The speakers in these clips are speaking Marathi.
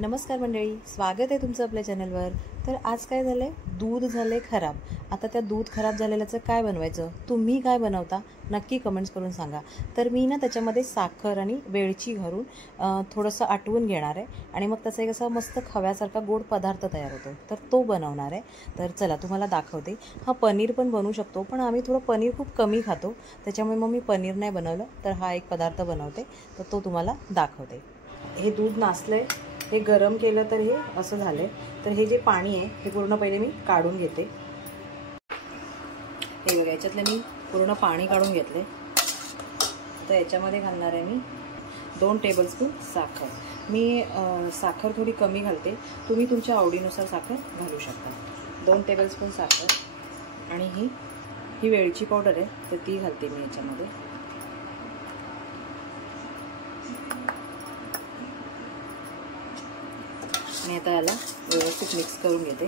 नमस्कार मंडळी, स्वागत आहे तुमचं आपल्या चॅनलवर। तर आज काय झालंय, दूध झाले खराब। आता त्या दूध खराब झालेल्याचं काय बनवायचं, तुम्ही काय बनवता नक्की कमेंट्स करून सांगा। तर मी ना त्याच्यामध्ये साखर आणि वेलची घालून थोडंसं आटवून घेणार आहे आणि मग त्याचा एक असा मस्त खव्यासारखा गोड पदार्थ तयार होतो, तर तो बनवणार आहे। तर चला तुम्हाला दाखवते। हा पनीर पण बनवू शकतो, पण आम्ही थोडं पनीर खूप कमी खातो, त्याच्यामुळे मग मी पनीर नाही बनवलं, तर हा एक पदार्थ बनवते, तर तो तुम्हाला दाखवते। हे दूध नासलंय, हे गरम केलं तर हे असं झालंय। तर हे जे पाणी आहे हे पूर्ण पहिले मी काढून घेते। हे बघा, याच्यातलं मी पूर्ण पाणी काढून घेतले। तर याच्यामध्ये घालणार आहे मी 2 टेबलस्पून साखर। मी साखर थोडी कमी घालते, तुम्ही तुमच्या आवडीनुसार साखर घालू शकता। 2 टेबलस्पून साखर आणि ही वेलची पावडर आहे, तर ती घालते मी याच्यामध्ये। आणि आता याला व्यवस्थित मिक्स करून घेते।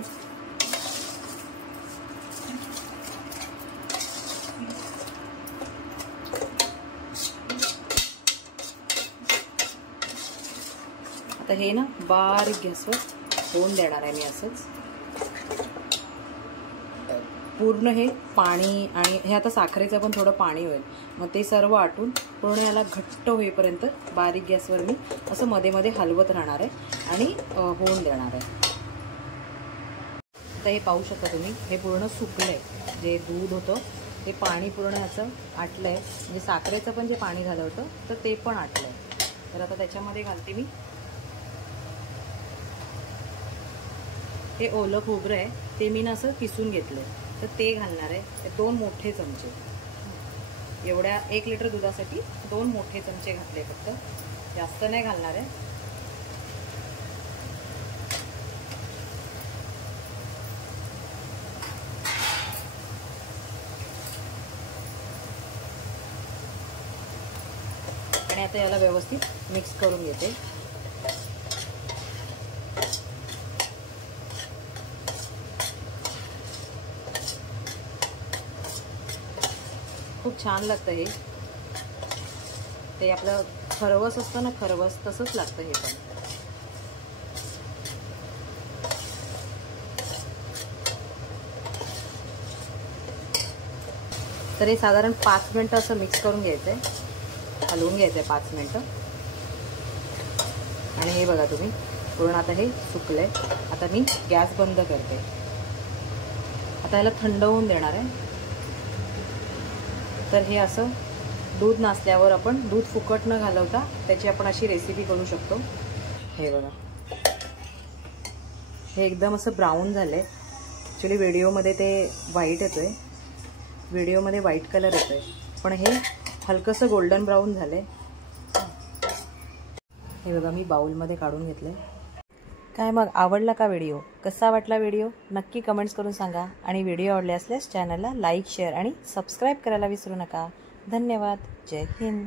आता हे ना बारीक गॅसवर होऊन देणार आहे मी असंच। पूर्ण हे पाणी आणि हे आता साखरेचं पण थोडं पाणी होईल, मग ते सर्व आटून पूर्ण याला घट्ट होईपर्यंत बारीक गॅसवर मी असं मध्ये मध्ये हलवत राहणार आहे आणि होऊन देणार आहे। आता हे पाहू शकता तुम्ही, हे पूर्ण सुकलंय। जे दूध होतं ते पाणी पूर्ण याचं आटलंय, म्हणजे साखरेचं पण जे पाणी झालं होतं तर ते पण आटलंय। तर आता त्याच्यामध्ये घालते मी हे ओलं खोबरं आहे, ते मी ना असं किसून घेतलंय, तर ते घालणार आहे। ते 2 मोठे चमचे, एवढ्या 1 लिटर दुधासाठी 2 मोठे चमचे घातले, फक्त जास्त नाही घालणार आहे। आणि आता याला व्यवस्थित मिक्स करून घेते। खूप छान लागतं हे, ते आपलं खरवस असतं ना, खरवस तसंच लागतं हे पण। तर हे साधारण 5 मिनिटं असं मिक्स करून घ्यायचंय, हलवून घ्यायचंय 5 मिनिटं। आणि हे बघा तुम्ही, पूर्ण आता हे सुकलंय। आता मी गॅस बंद करते। आता याला थंड होऊन देणार आहे। तर हे असं दूध नासल्यावर आपण दूध फुकट न घालवता त्याची आपण अशी रेसिपी करू शकतो। हे बघा, हे एकदम असं ब्राऊन झालंय। ॲक्च्युली व्हिडिओमध्ये ते व्हाईट येतोय, व्हिडिओमध्ये व्हाईट कलर येतोय, पण हे हलकंसं गोल्डन ब्राऊन झालंय। हे बघा, मी बाउलमध्ये काढून घेतलंय। काय मग, आवडला का व्हिडिओ? कसा वाटला व्हिडिओ नक्की कमेंट्स करून सांगा। आणि व्हिडिओ आवडले असल्यास चॅनलला लाईक, शेअर आणि सबस्क्राईब करायला विसरू नका। धन्यवाद। जय हिंद।